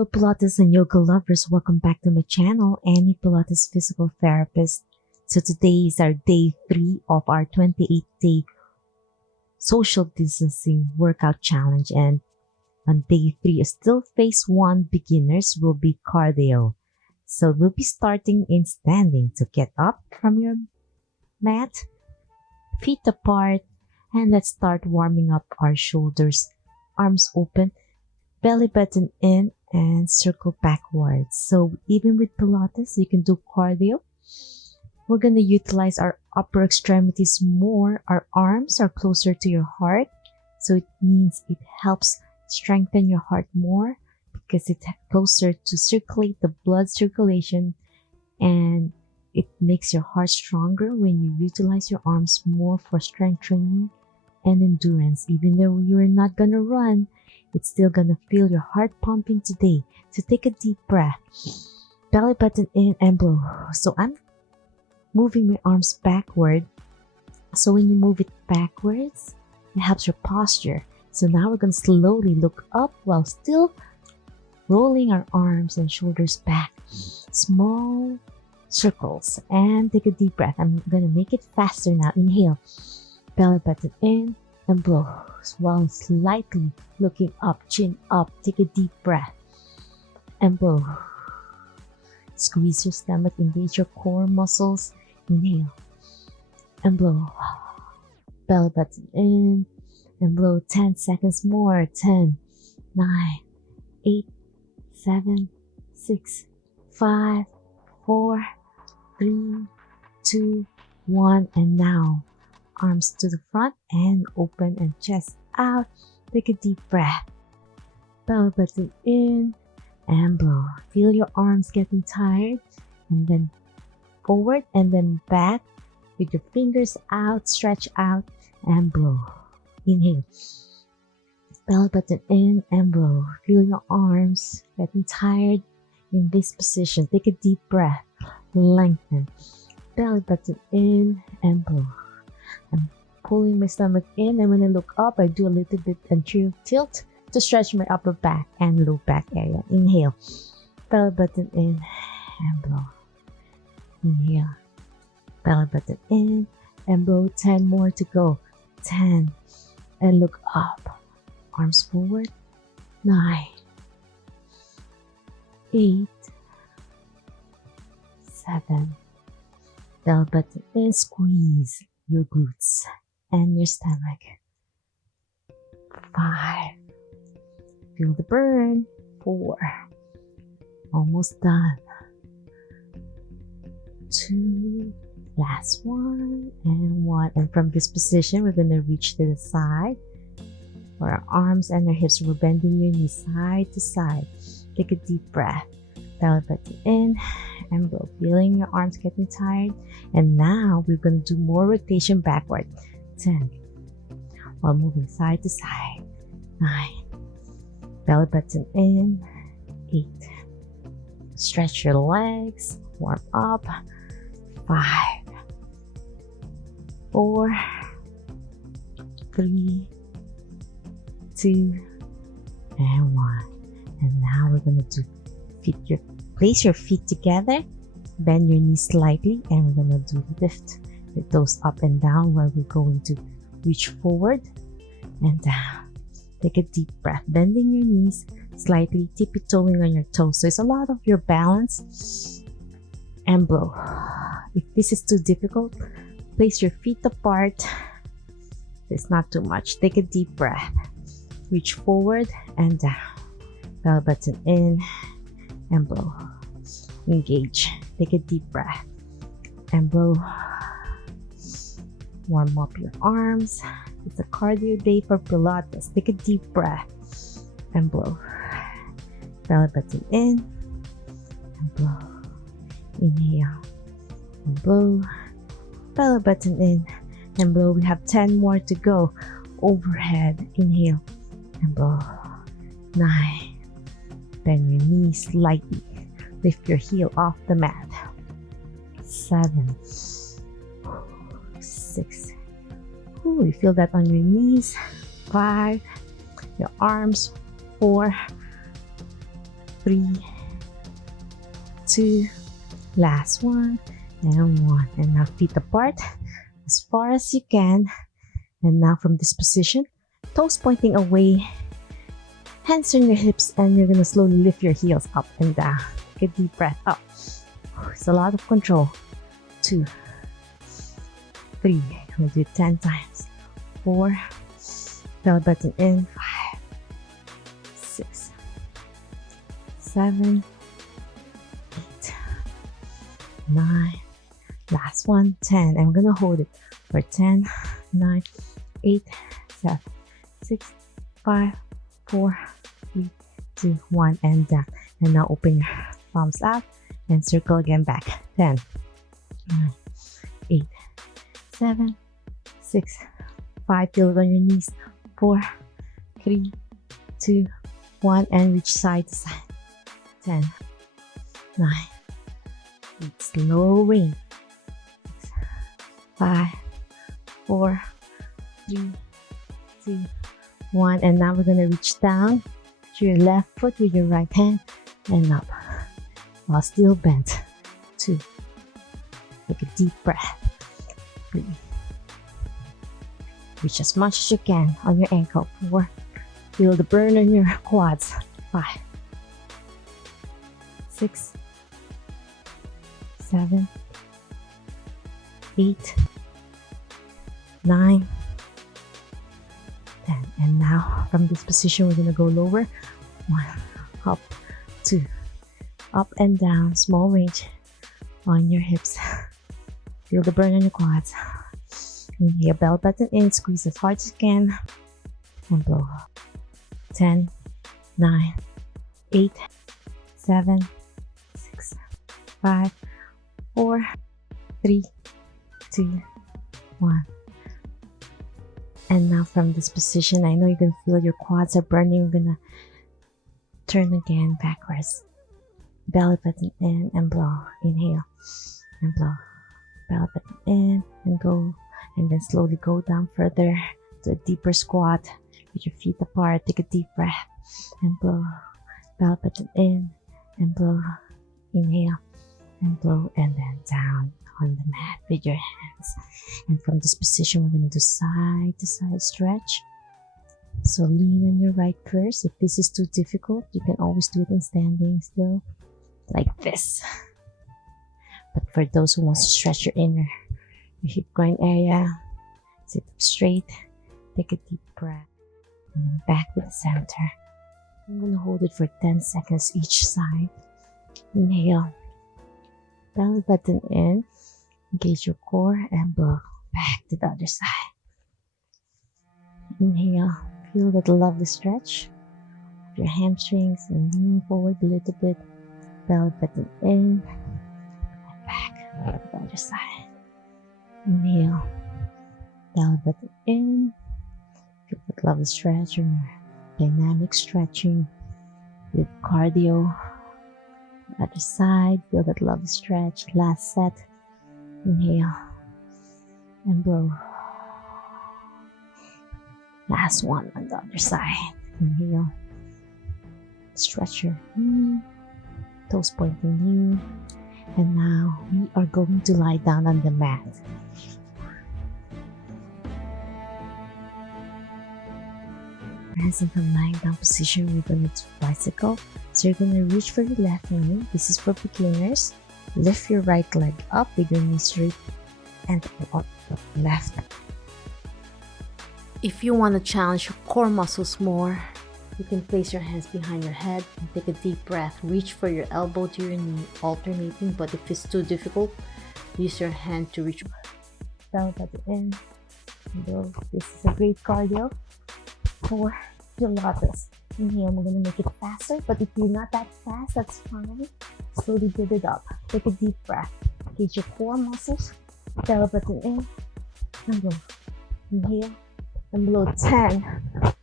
Hello Pilates and Yoga Lovers, welcome back to my channel, Annie Pilates Physical Therapist. So today is our day 3 of our 28-day social distancing workout challenge, and on day 3, still phase 1 beginners will be cardio. So we'll be starting in standing. So get up from your mat, feet apart, and let's start warming up our shoulders, arms open, belly button in, and circle backwards. So even with Pilates, you can do cardio. We're going to utilize our upper extremities more. Our arms are closer to your heart, so it means it helps strengthen your heart more because it's closer to circulate the blood circulation, and it makes your heart stronger when you utilize your arms more for strength training and endurance. Even though you're not going to run, it's still gonna feel your heart pumping today. So take a deep breath. Belly button in and blow. So I'm moving my arms backward. So when you move it backwards, it helps your posture. So now we're gonna slowly look up while still rolling our arms and shoulders back. Small circles. And take a deep breath. I'm gonna make it faster now. Inhale. Belly button in and blow. While slightly looking up, chin up, take a deep breath and blow. Squeeze your stomach, engage your core muscles. Inhale and blow. Belly button in and blow. 10 seconds more. 10, 9, 8, 7, 6, 5, 4, 3, 2, 1, and now arms to the front and open and chest out. Take a deep breath. Belly button in and blow. Feel your arms getting tired, and then forward and then back with your fingers out, stretch out and blow. Inhale. Belly button in and blow. Feel your arms getting tired in this position. Take a deep breath. Lengthen. Belly button in and blow. I'm pulling my stomach in, and when I look up, I do a little bit anterior tilt to stretch my upper back and low back area. Inhale, belly button in and blow. Inhale, belly button in and blow. 10 more to go. 10, and look up. Arms forward. 9, 8, 7, belly button in, squeeze your glutes and your stomach. 5, feel the burn. 4, almost done. 2, last one, and 1. And from this position, we're going to reach to the side where our arms and our hips, we're bending your knees side to side. Take a deep breath. Belly button in and blow. Feeling your arms getting tired. And now we're going to do more rotation backward. 10. While moving side to side. 9. Belly button in. 8. Stretch your legs. Warm up. 5. 4. 3. 2. And 1. And now we're going to do place your feet together, bend your knees slightly, and we're gonna do lift the toes up and down where we're going to reach forward and down. Take a deep breath, bending your knees slightly, tippy-toeing on your toes. So it's a lot of your balance, and blow. If this is too difficult, place your feet apart. It's not too much. Take a deep breath, reach forward and down. Belly button in and blow. Engage. Take a deep breath and blow. Warm up your arms. It's a cardio day for Pilates. Take a deep breath and blow. Belly button in and blow. Inhale and blow. Belly button in and blow. We have 10 more to go. Overhead. Inhale and blow. 9. Bend your knees slightly. Lift your heel off the mat. 7, 6. Ooh, you feel that on your knees. 5. Your arms. 4, 3, 2, last one, and 1. And now feet apart as far as you can. And now from this position, toes pointing away, hands on your hips, and you're gonna slowly lift your heels up and down. Take a deep breath up. It's a lot of control. 2, 3, we'll do it 10 times. 4, belly button in. 5, 6, 7, 8, 9, last one, 10. I'm gonna hold it for 10, 9, 8, 7, 6, 5, 4, 3, 2, 1, and down. And now open your palms out and circle again back. 10, 9, 8, 7, 6, 5, feel it on your knees. 4, 3, 2, 1, and reach side to side. 10, 9, 8, slow rain. 6, 5, 4, 3, 2, 1, and now we're gonna reach down to your left foot with your right hand and up while still bent. 2, take a deep breath. 3, reach as much as you can on your ankle. 4, feel the burn on your quads. 5, 6, 7, 8, 9, 10. And now from this position, we're gonna go lower. 1, up, 2, up and down, small range on your hips. Feel the burn on your quads. Inhale, belly button in, squeeze as hard as you can, and blow. 10, 9, 8, 7, 6, 5, 4, 3, 2, 1. And now from this position, I know you can feel your quads are burning. We're gonna turn again backwards. Belly button in and blow. Inhale and blow. Belly button in and go. And then slowly go down further to a deeper squat with your feet apart. Take a deep breath and blow. Belly button in and blow. Inhale and blow, and then down on the mat with your hands. And from this position, we're going to do side to side stretch. So lean on your right first. If this is too difficult, you can always do it in standing still, like this. But for those who want to stretch your hip groin area, sit up straight, take a deep breath, and then back to the center. I'm going to hold it for 10 seconds each side. Inhale, belly button in, engage your core, and blow. Back to the other side. Inhale, feel that lovely stretch of your hamstrings and lean forward a little bit. Belly button in, and back to the other side. Inhale, belly button in, feel that lovely stretch of your dynamic stretching with cardio. Other side, feel that lovely stretch. Last set. Inhale and blow. Last one on the other side. Inhale. Stretch your knee, toes pointing in. And now we are going to lie down on the mat. Hands in the lying down position, we're going to do bicycle. So you're going to reach for your left knee. This is for beginners. Lift your right leg up with your knee straight and up the left. If you want to challenge your core muscles more, you can place your hands behind your head and take a deep breath. Reach for your elbow to your knee, alternating. But if it's too difficult, use your hand to reach. Belly button in. Go. This is a great cardio for Pilates. Inhale, we're going to make it faster, but if you're not that fast, that's fine. Slowly build it up. Take a deep breath. Engage your core muscles. Belly button in and blow. Inhale and blow. 10,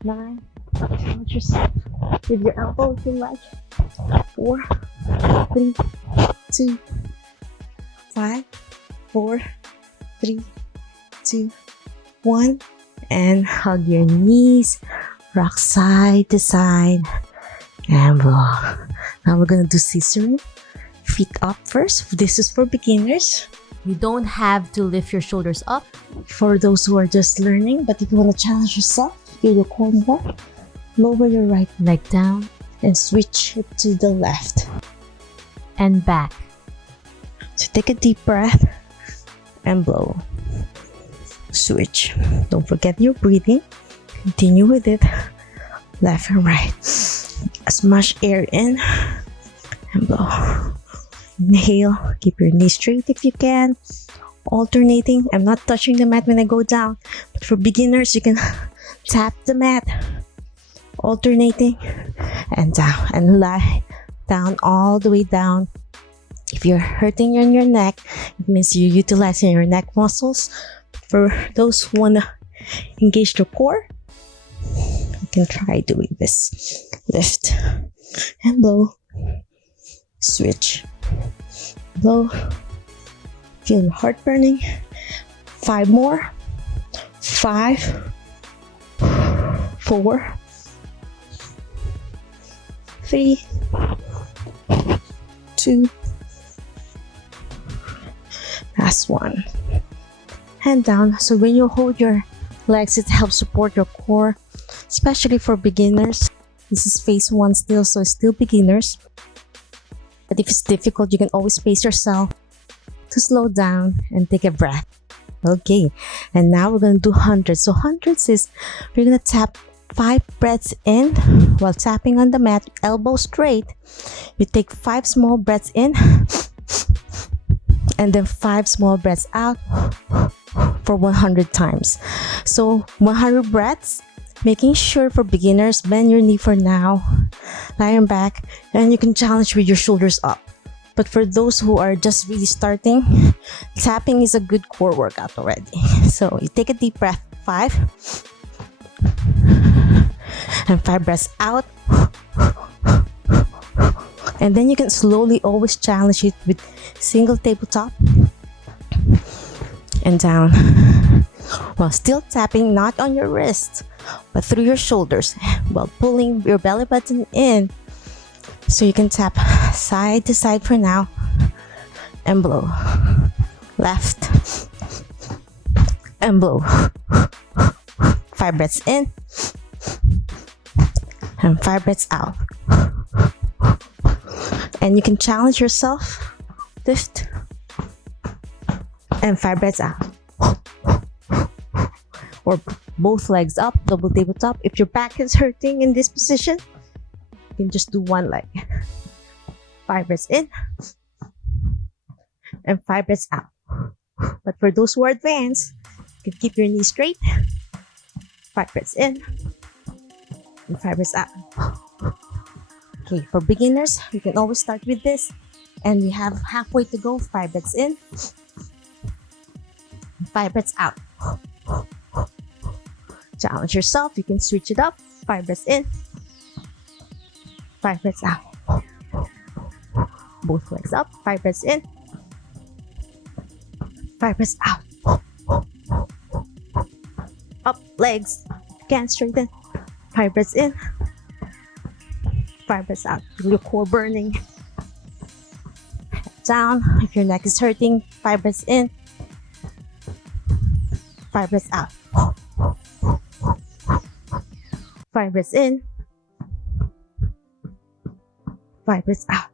9, count yourself with your elbow if you like. 4, 3, 2, 5, 4, 3, 2, 1. And hug your knees. Rock side to side and blow. Now we're gonna do scissoring. Feet up first. This is for beginners. You don't have to lift your shoulders up. For those who are just learning, but if you want to challenge yourself, feel your core more, lower your right leg down and switch it to the left and back. So take a deep breath and blow. Switch. Don't forget your breathing. Continue with it. Left and right. As much air in and blow. Inhale. Keep your knees straight if you can. Alternating. I'm not touching the mat when I go down, but for beginners, you can tap the mat. Alternating and down and lie down all the way down. If you're hurting in your neck, it means you're utilizing your neck muscles. For those who want to engage their core, you can try doing this. Lift and blow. Switch. Blow. Feel your heart burning. 5 more. 5, 4, 3, 2. Last one. Hand down. So when you hold your legs, it helps support your core, especially for beginners. This is phase 1 still, so it's still beginners. But if it's difficult, you can always pace yourself to slow down and take a breath. Okay, and now we're gonna do hundreds. So hundreds is we're gonna tap 5 breaths in while tapping on the mat, elbow straight. You take 5 small breaths in and then 5 small breaths out for 100 times. So 100 breaths, making sure for beginners, bend your knee for now, lie on back, and you can challenge with your shoulders up. But for those who are just really starting, tapping is a good core workout already. So you take a deep breath, 5, and 5 breaths out. And then you can slowly always challenge it with single tabletop and down, while still tapping not on your wrist, but through your shoulders, while pulling your belly button in. So you can tap side to side for now and blow. Left and blow. 5 breaths in and 5 breaths out. And you can challenge yourself. Lift and 5 breaths out. Or both legs up, double tabletop. If your back is hurting in this position, you can just do one leg. 5 breaths in and 5 breaths out. But for those who are advanced, you can keep your knees straight. 5 breaths in and 5 breaths out. Okay, for beginners, you can always start with this. And we have halfway to go. 5 breaths in, 5 breaths out. Challenge yourself. You can switch it up. 5 breaths in, 5 breaths out. Both legs up. 5 breaths in, 5 breaths out. Up, legs. Can't straighten. 5 breaths in, 5 breaths out. Feel your core burning. Down. If your neck is hurting, 5 breaths in, 5 breaths out. 5 breaths in, 5 breaths out.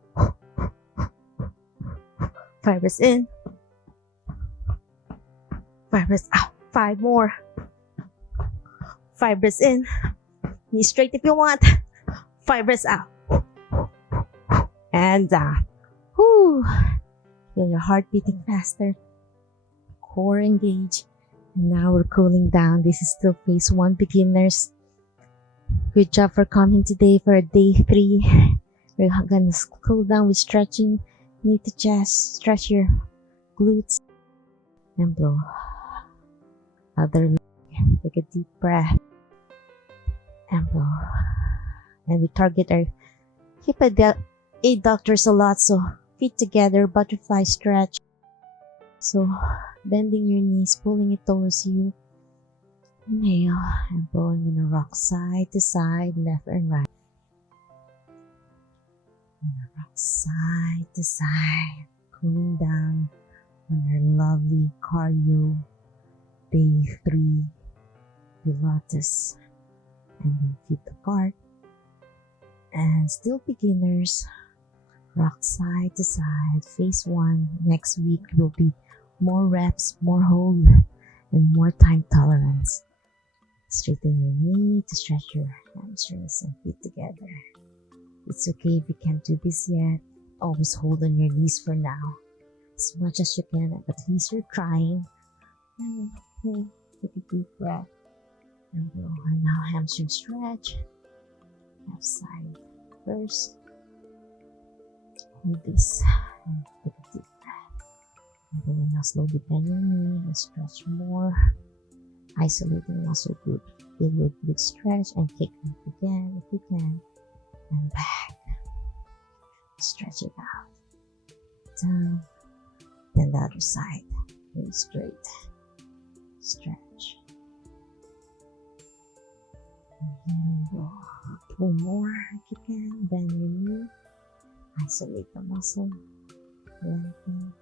5 breaths in, 5 breaths out. 5 more. 5 breaths in. Knees straight if you want. 5 breaths out. And down. Whew. Feel your heart beating faster. Core engaged. And now we're cooling down. This is still phase 1 beginners. Good job for coming today for day 3. We're gonna cool down with stretching. Knee to chest. Stretch your glutes. And blow. Other leg. Take a deep breath. And blow. And we target our hip adductors a lot. So feet together, butterfly stretch. So bending your knees, pulling it towards you. Inhale and blow. I'm gonna rock side to side, left and right. side to side, cooling down on our lovely cardio day 3 Pilates and then feet apart. And still beginners, rock side to side, phase 1. Next week will be more reps, more hold, and more time tolerance. Straighten your knee to stretch your hamstrings and feet together. It's okay if you can't do this yet. Always hold on your knees for now, as much as you can. At least you're trying. And take a deep breath. And go. And now hamstring stretch. Left side first. Hold this. And take a deep breath. And go now slowly bend your knee and stretch more. Isolating muscle group. Feel your glute stretch and kick up again if you can. And back. Stretch it out. Down. Then the other side. Very straight. Stretch. And here we go. Pull more if you can. Bend your knee. Isolate the muscle. Lengthen.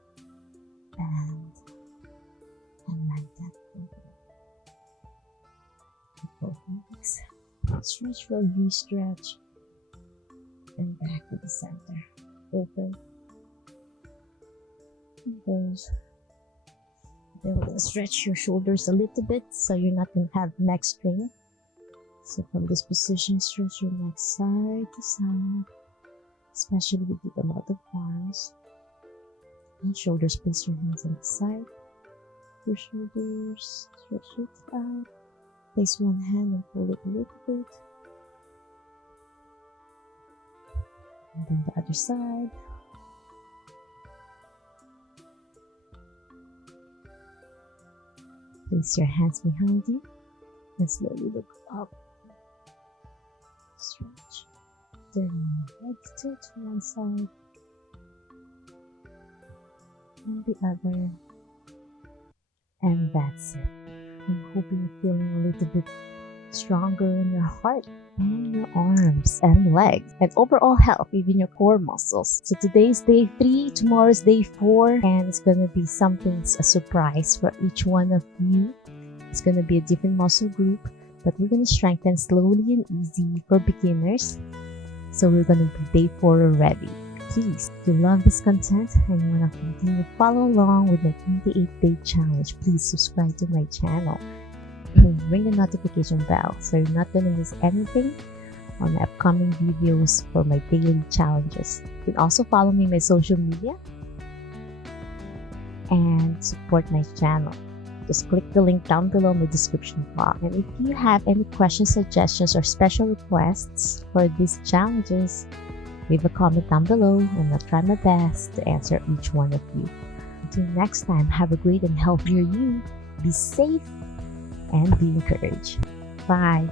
Bend. And lengthen. Both legs. Stretch for a V-stretch. And back to the center. Open. And close. Then we're going to stretch your shoulders a little bit so you're not going to have neck strain. So from this position, stretch your neck side to side. Especially with a lot of arms. And shoulders, place your hands on the side. Your shoulders, stretch it out. Place one hand and pull it a little bit. And then the other side. Place your hands behind you and slowly look up. Stretch. Turn your head tilt to one side and the other. And that's it. I'm hoping you're feeling a little bit stronger in your heart and your arms and legs and overall health, even your core muscles. So today's day 3, tomorrow's day 4, and it's gonna be a surprise for each one of you. It's gonna be a different muscle group, but we're gonna strengthen slowly and easy for beginners. So we're gonna be day 4 already. Please, if you love this content and you want to continue to follow along with my 28-day challenge, please subscribe to my channel. Ring the notification bell so you're not going to miss anything on my upcoming videos for my daily challenges. You can also follow me on my social media and support my channel. Just click the link down below in the description box. And if you have any questions, suggestions, or special requests for these challenges, leave a comment down below and I'll try my best to answer each one of you. Until next time, have a great and healthier you. Be safe and be encouraged. Bye.